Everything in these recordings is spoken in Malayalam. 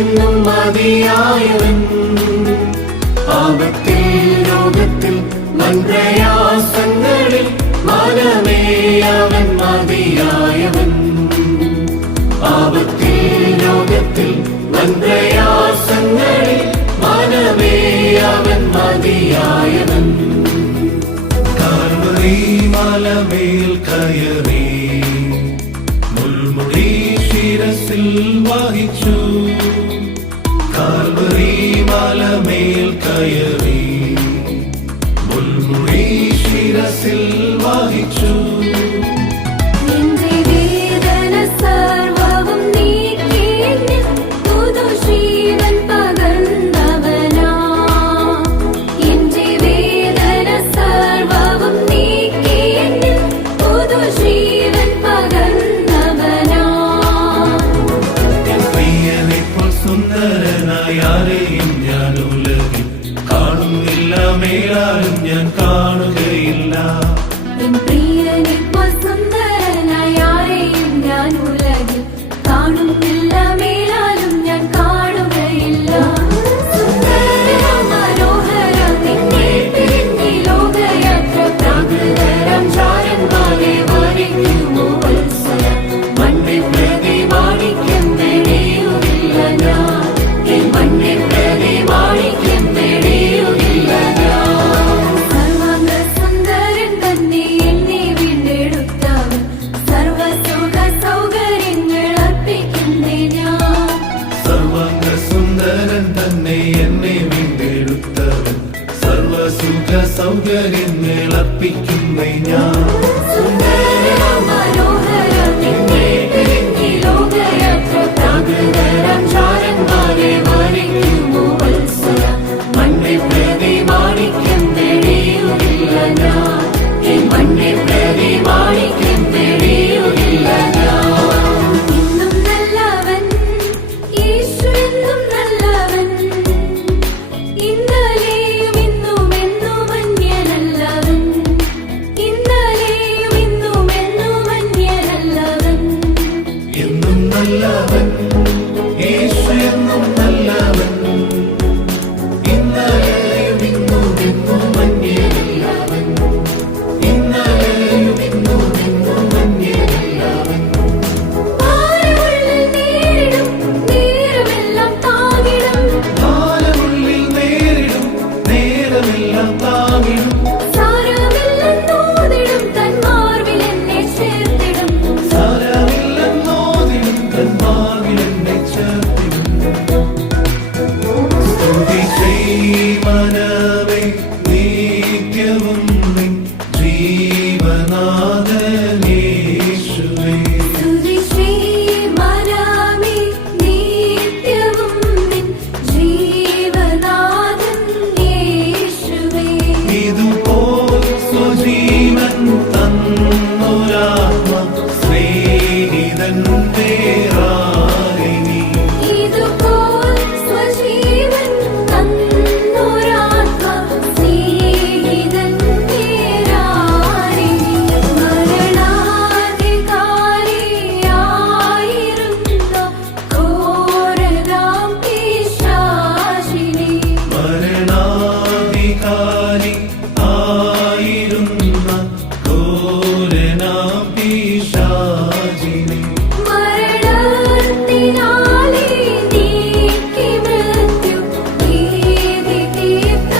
എന്നും മതിയായവൻ. ആപത്തിൽ രോഗത്തിൽ വൻപ്രയാസങ്ങളിൽ മനമേ അവൻ മതിയായവൻ. ആപത്തിൽ രോഗത്തിൽ വൻപ്രയാസങ്ങളിൽ മനമേ അവൻ മതിയായവൻ. കാൽവരി മലമേൽ കയറി മുൾമുടി ശിരസിൽ വഹിച്ചു. കാൽവരി മലമേൽ കയറി മുൾമുടി ശിരസിൽ വഹിച്ചു. സുന്ദരനായാരെയും ഞാൻ ഉലകിൽ കാണുന്നില്ല, മേലാലും ഞാൻ കാണുകയില്ല. സുന്ദരനായാരെയും ഞാൻ ഉലകിൽ കാണുന്നില്ല, മേലാലും ഞാൻ കാണുകയില്ല. മനോഹര നിന്നെ പിരിഞ്ഞി ലോകയാത്ര പ്രാകൃതരം ചാരന്മാരെ വരയ്ക്കുമോ വത്സല. മണ്ണി പ്രതി മാണിക്യം വെടിയുകില്ല ഞാൻ, മണ്ണി പ്രതി മാണിക്യം വെടിയുകില്ല ഞാൻ. സർവാംഗ സുന്ദരൻ തന്നെ എന്നെ വീണ്ടെടുത്തവൻ, സർവസുഖ സൗകര്യങ്ങൾ അർപ്പിക്കുന്നേ ഞാൻ. സർവാംഗ സുന്ദരൻ തന്നെ എന്നെ വീണ്ടെടുത്തവൻ, സർവസുഖ സൗകര്യങ്ങൾ അർപ്പിക്കുന്നേ ഞാൻ. മനോഹര നിന്നെ പിരിഞ്ഞി ലോകയാത്ര പ്രാകൃതരം ചാരന്മാരെ വരയ്ക്കുമോ വത്സല. മണ്ണി പ്രതി മാണിക്യം വെടിയുകില്ല ഞാൻ, മണ്ണി പ്രതി മാണിക്യം വെടിയുകില്ല ഞാൻ. ഇന്നും നല്ലവൻ യേശു, എന്നും നല്ലവൻ. ഇന്നലെയും ഇന്നും എന്നും അന്യനല്ലവൻ. ഇന്നലെയും ഇന്നും എന്നും അന്യനല്ലവൻ. എന്നും നല്ലവൻ യേശു, എന്നും നല്ലവൻ. ഇന്നലെയും ഇന്നും എന്നും അന്യനല്ലവൻ. ഇന്നലെയും ഇന്നും എന്നും അന്യനല്ലവൻ. ഭാരമുള്ളിൽ നേരിടും നേരമെല്ലാം താങ്ങിടും, ഭാരമുള്ളിൽ നേരിടും നേരമെല്ലാം താങ്ങിടും. സാരമില്ലെന്നോതിടും തൻ മാർവിൽ എന്നെ ചേർത്തിടും. സാരമില്ലെന്നോതിടും തൻ മാർവിൽ എന്നെ ചേർത്തിടും. സ്തുതി ചെയ് മനമേ നിത്യവും നിൻ ജീവനാഥൻ യേശുവേ. സ്തുതി ചെയ് മനമേ നിത്യവും നിൻ ജീവനാഥൻ യേശുവേ. ഇതുപോൽ സ്വജീവൻ തന്നൊരാത്മ സ്നേഹിതൻ വേറാരിനി. ഇതുപോൽ സ്വജീവൻ തന്നൊരാത്മ സ്നേഹിതൻ വേറാരിനി. മരണാധികാരിയായിരുന്ന ഘോരനാം പിശാചിനെ, മരണാധികാരി ആയിരുന്ന ഘോരനാം പിശാചിനെ. മരണത്തിനാലെ നീക്കി മൃത്യു ഭീതി തീർത്ത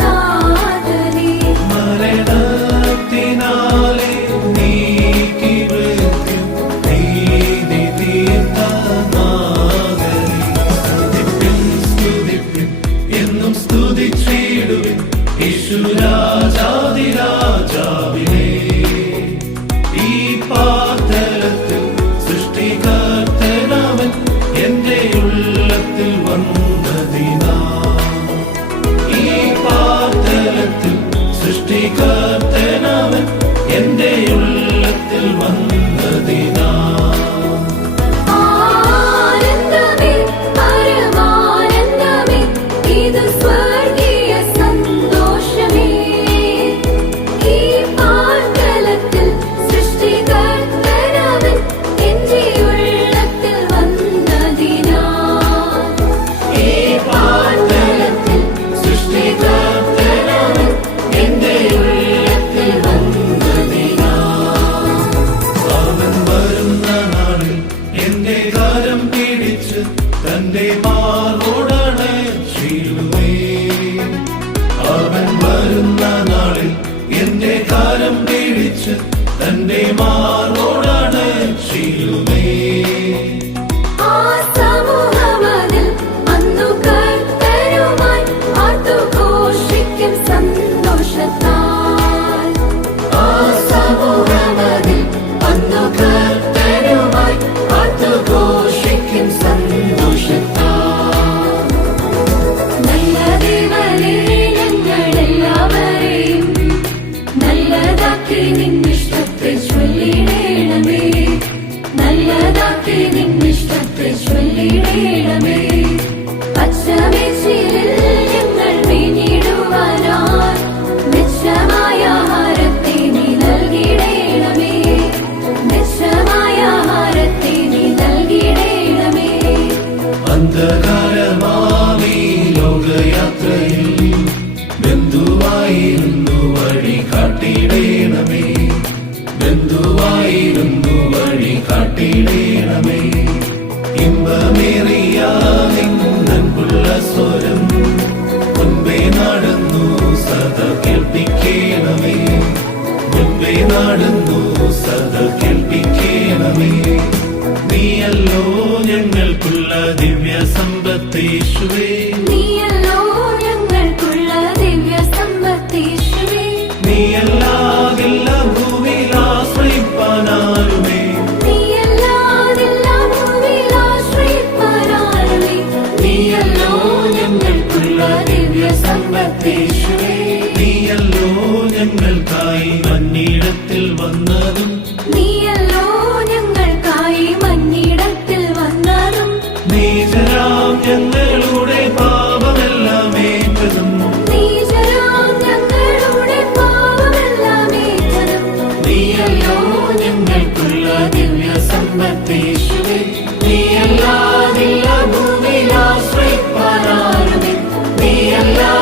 നാഥനെ. മരണത്തിനാലെ നീക്കി മൃത്യു ഭീതി തീർത്ത നാഥനെ. സ്തുതിപ്പിൻ സ്തുതിപ്പിൻ എന്നും സ്തുതിച്ചിടുവിൻ യേശുരാജാധിരാജാവിനെ. ഈ പാതലത്തിൽ സൃഷ്ടികർത്തനവൻ എന്റെ ഉള്ളത്തിൽ വന്നതിനാ. ഈ പാതലത്തിൽ സൃഷ്ടികർത്തനവൻ എന്റെ ഉള്ളത്തിൽ വന്നതിനാ. ആനന്ദമേ പരമാനന്ദമേ, ഇത് സ്വർഗീയ സന്തോഷമേ. ഈ പാതലത്തിൽ സൃഷ്ടികർത്തനവൻ എന്റെ ഉള്ളത്തിൽ വന്നതിനാൽ. വരുന്ന നാളിൽ എന്റെ കാലം പിടിച്ച് തന്റെ മാറോടാണ് ശീലുമേ. ആ സമൂഹമതിൽ അന്നു കർത്തരുമായി ആർത്തുഘോഷിക്കും സന്തോഷത്താൽ. ആ സമൂഹമതിൽ അന്നു കർത്തരുമായി ആർത്തുഘോഷിക്കും സന്തോഷത്താൽ. നല്ല ദൈവമേ, ഞങ്ങളെല്ലാവരെയും നല്ലതാക്കി നിന്നിഷ്ടത്തെ ചൊല്ലിടേണമേ. നല്ലതാക്കി നിന്നിഷ്ടത്തെ ചൊല്ലിടേണമേ. പച്ചമേച്ചിലിൽ ഞങ്ങൾ വീഞ്ഞിടുവാനായി മെച്ചമായ ആഹാരത്തെ നീ നൽകിടേണമേ. മെച്ചമായ ആഹാരത്തെ നീ നൽകിടേണമേ. അന്ധകാരമാമീ ലോകയാത്രയിൽ ബന്ധുവായിരുന്നു വഴി കാട്ടിടേണമേ. ബന്ധുവായിരുന്നു വഴി കാട്ടിടേണമേ. ഇമ്പമേറിയ നിന്നൻപുള്ള സ്വരം മുൻപേ നടന്നു സദാ കേൾപ്പിക്കേണമേ. മുൻപേ നടന്നു സദാ കേൾപ്പിക്കേണമേ. നീയല്ലോ ഞങ്ങൾക്കുള്ള ദിവ്യ സമ്പത്തേശുവേ. നീയല്ലോ ഞങ്ങൾക്കുള്ള ദിവ്യ സമ്പത്തേശുവേ. നീയല്ലാതില്ല ഭൂമിയിൽ ആശ്രയിപ്പാനാരുമേ. നീയല്ലാതില്ല ഭൂമിയിൽ ആശ്രയിപ്പാനാരുമേ. നീയല്ലോ ഞങ്ങൾക്കുള്ള ദിവ്യ സമ്പത്തേശുവേ. നീയല്ലോ ഞങ്ങൾക്കായി മഞ്ഞിടത്തിൽ വന്നതും. നീയല്ലോ ഞങ്ങൾക്കായി മഞ്ഞിടത്തിൽ വന്നതും. നീചരാം ഞങ്ങളുടെ പാപമെല്ലാം ഏറ്റതും. നീചരാം ഞങ്ങളുടെ പാപമെല്ലാം ഏറ്റതും. നീയല്ലോ ഞങ്ങൾക്കുള്ള ദിവ്യ സമ്പത്തേശുവേ. നീയല്ലാതില്ല ഭൂമിയിൽ ആശ്രയിപ്പാനാരുമേ. നീയല്ലാ